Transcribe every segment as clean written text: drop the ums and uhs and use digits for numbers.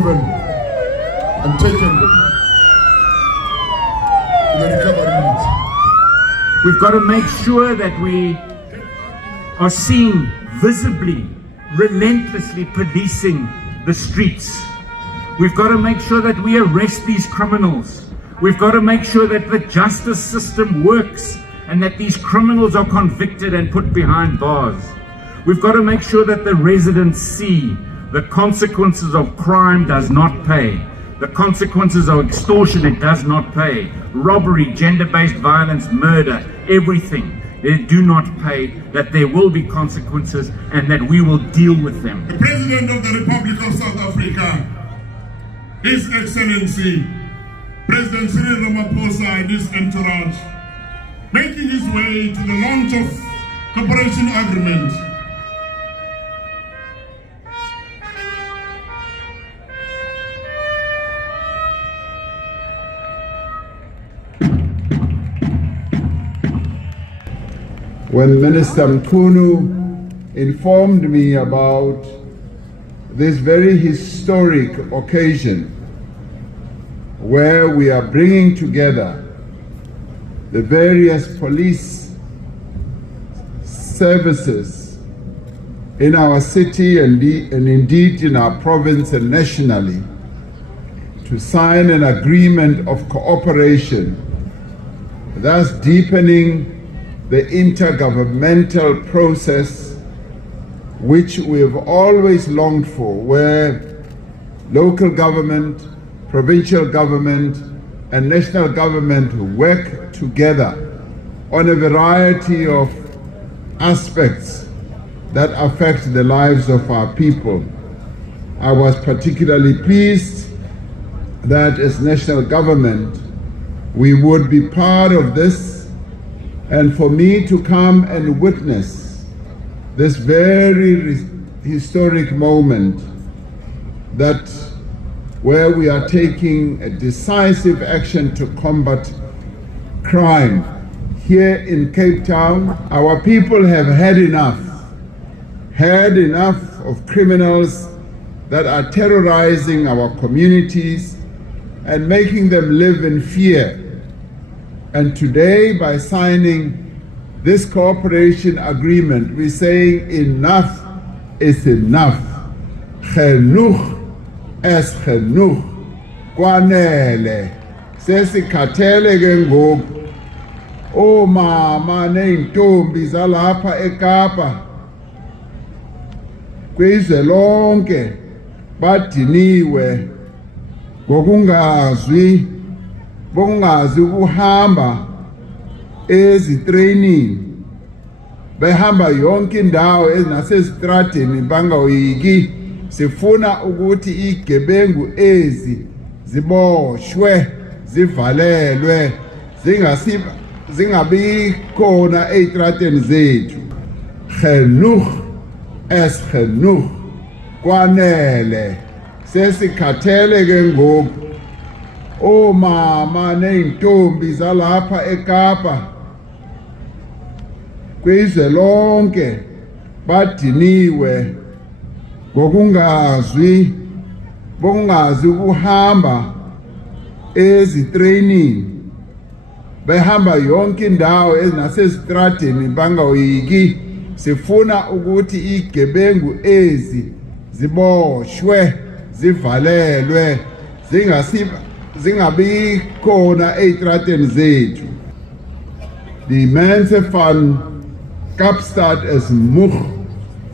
driven and taken to the recovery unit. We've got to make sure that we are seen visibly, relentlessly policing the streets. We've got to make sure that we arrest these criminals. We've got to make sure that the justice system works and that these criminals are convicted and put behind bars. We've got to make sure that the residents see the consequences of crime does not pay. The consequences of extortion, it does not pay. Robbery, gender-based violence, murder, everything. They do not pay, that there will be consequences and that we will deal with them. The President of the Republic of South Africa, His Excellency, President Cyril Ramaphosa and his entourage, making his way to the launch of cooperation agreement. When Minister Mkhunu informed me about this very historic occasion where we are bringing together the various police services in our city and indeed in our province and nationally to sign an agreement of cooperation, thus deepening the intergovernmental process which we have always longed for, where local government, provincial government, and national government work together on a variety of aspects that affect the lives of our people. I was particularly pleased that as national government, we would be part of this, and for me to come and witness this very historic moment that where we are taking a decisive action to combat crime here in Cape Town. Our people have had enough of criminals that are terrorizing our communities and making them live in fear. And today, by signing this cooperation agreement, we're saying enough is enough. Genoeg is genoeg. Kwanele. Sesikhathele ke ngoku. Omama neentombi zalapha eKapa kwizwe lonke badiniwe ngokungazi ukuhamba ezitraining, behamba yonke indawo nasezitradeni bangayoyiki. Sifuna ukuthi igebengu ezi ziboshwe, zivalelwe, zingabi khona ezitradeni zethu. Genoeg is genoeg. Kwanele. Sesikhathele ke ngoku. Omama neentombi zalapha eKapa kwizwe lonke badiniwe ngokungazi ukuhamba ezitraining, behamba yonke indawo nasezitradeni bangayoyiki. Sifuna ukuthi igebengu ezi ziboshwe, zivalelwe, zingabi khona ezitradeni zethu. Die mense van Kaapstad is moeg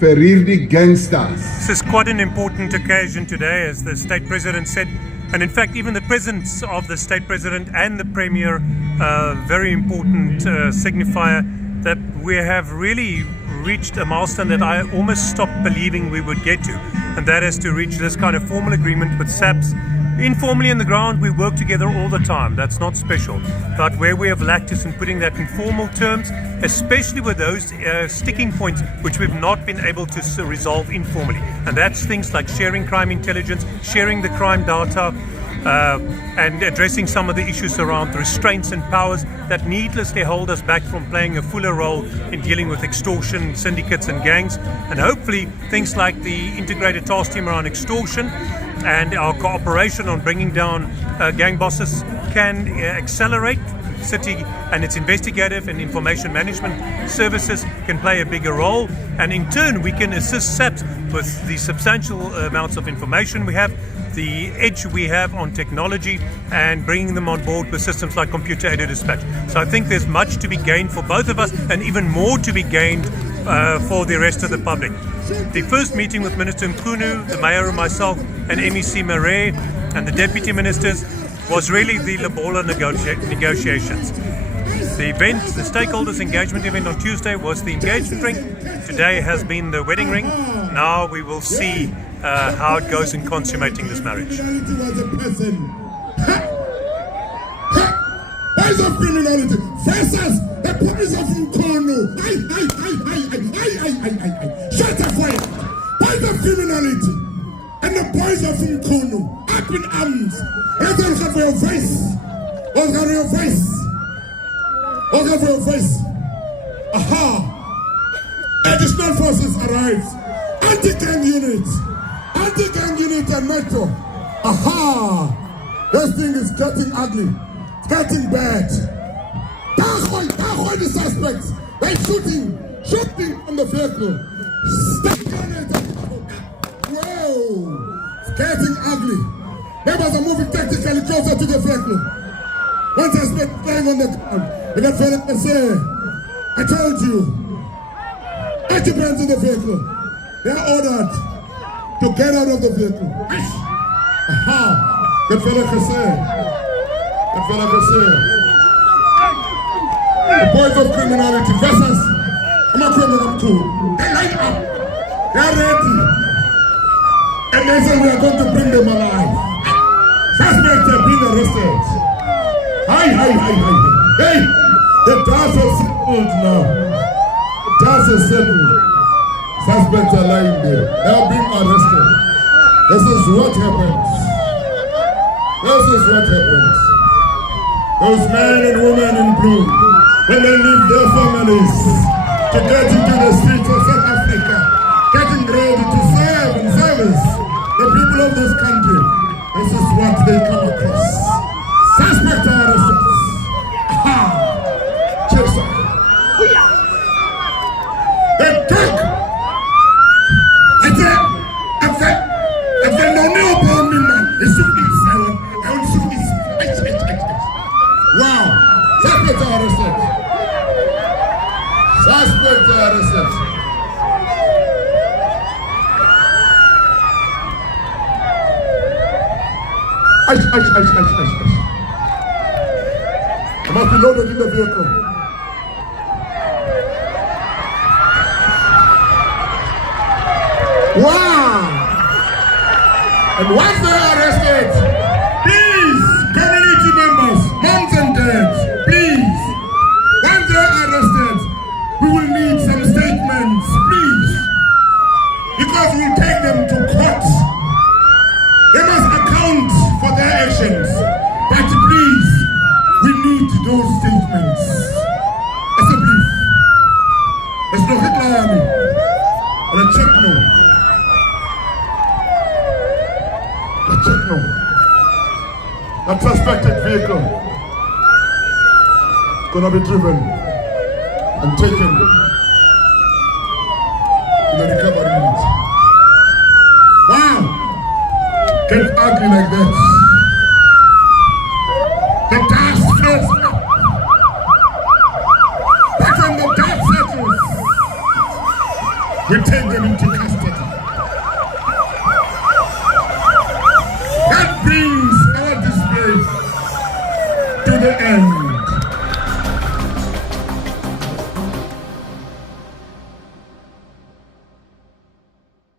vir hierdie gangsters. This is quite an important occasion today, as the state president said, and in fact even the presence of the state president and the premier, very important signifier that we have really reached a milestone that I almost stopped believing we would get to, and that is to reach this kind of formal agreement with SAPS. Informally on the ground, we work together all the time. That's not special. But where we have lacked is in putting that in formal terms, especially with those sticking points which we've not been able to resolve informally. And that's things like sharing crime intelligence, sharing the crime data, and addressing some of the issues around restraints and powers that needlessly hold us back from playing a fuller role in dealing with extortion, syndicates and gangs. And hopefully things like the integrated task team around extortion and our cooperation on bringing down gang bosses can accelerate. City and its investigative and information management services can play a bigger role, and in turn we can assist SAPS with the substantial amounts of information we have, the edge we have on technology, and bringing them on board with systems like computer-aided dispatch. So I think there's much to be gained for both of us, and even more to be gained for the rest of the public. The first meeting with Minister Mkhunu, the Mayor and myself, and MEC Marais and the Deputy Ministers was really the Lobola negotiations. The event, the stakeholders engagement event on Tuesday was the engagement ring. Today has been the wedding ring. Now we will see how it goes in consummating this marriage. Boys of criminality versus the police of Mkhunu. Shut up, quiet. Boys of criminality and the boys of Mkhunu up in arms. Let's go for your voice. Let's go for your voice. Let's go for your voice. Aha! Additional forces arrives. Anti-gang unit and metro. Aha! This thing is getting ugly. It's getting bad. Tahoy the suspects. They're shooting on the vehicle. Step on it. Whoa! It's getting ugly. Neighbors are moving tactically closer to the vehicle. One suspect lying on the ground. And that fella can say, I told you. Occupants in the vehicle. They are ordered to get out of the vehicle. Aha! That fella can say. The boys of criminality versus Mkhunu. They line up. They are ready. And they say we are going to bring them alive. Suspects have been arrested. Hey! The dust is settled now. The dust is settled. Suspects are lying there. They are being arrested. This is what happens. Those men and women in blue, when they leave their families to get into the streets of South Africa, getting ready to serve and service the people of this country, this is what they come across. Suspect arrested. Aha! Cheers. They took. If they don't know about me, man, it's shooting silent. I will shoot this. Wow! Suspect arrested. I must be loaded in the vehicle. Wow! And once they are arrested, please, community members, moms and dads, please, once they are arrested, we will need some statements, please, because we'll take them to court. They must account for their actions, but please, we need those statements. As a brief, there's no Hitler or a check no. A suspected vehicle is going to be driven and taken to the recovery unit. Wow! Get ugly like that. The dust fills up. But when the dust settles, we take them into custody. That brings our display to the end.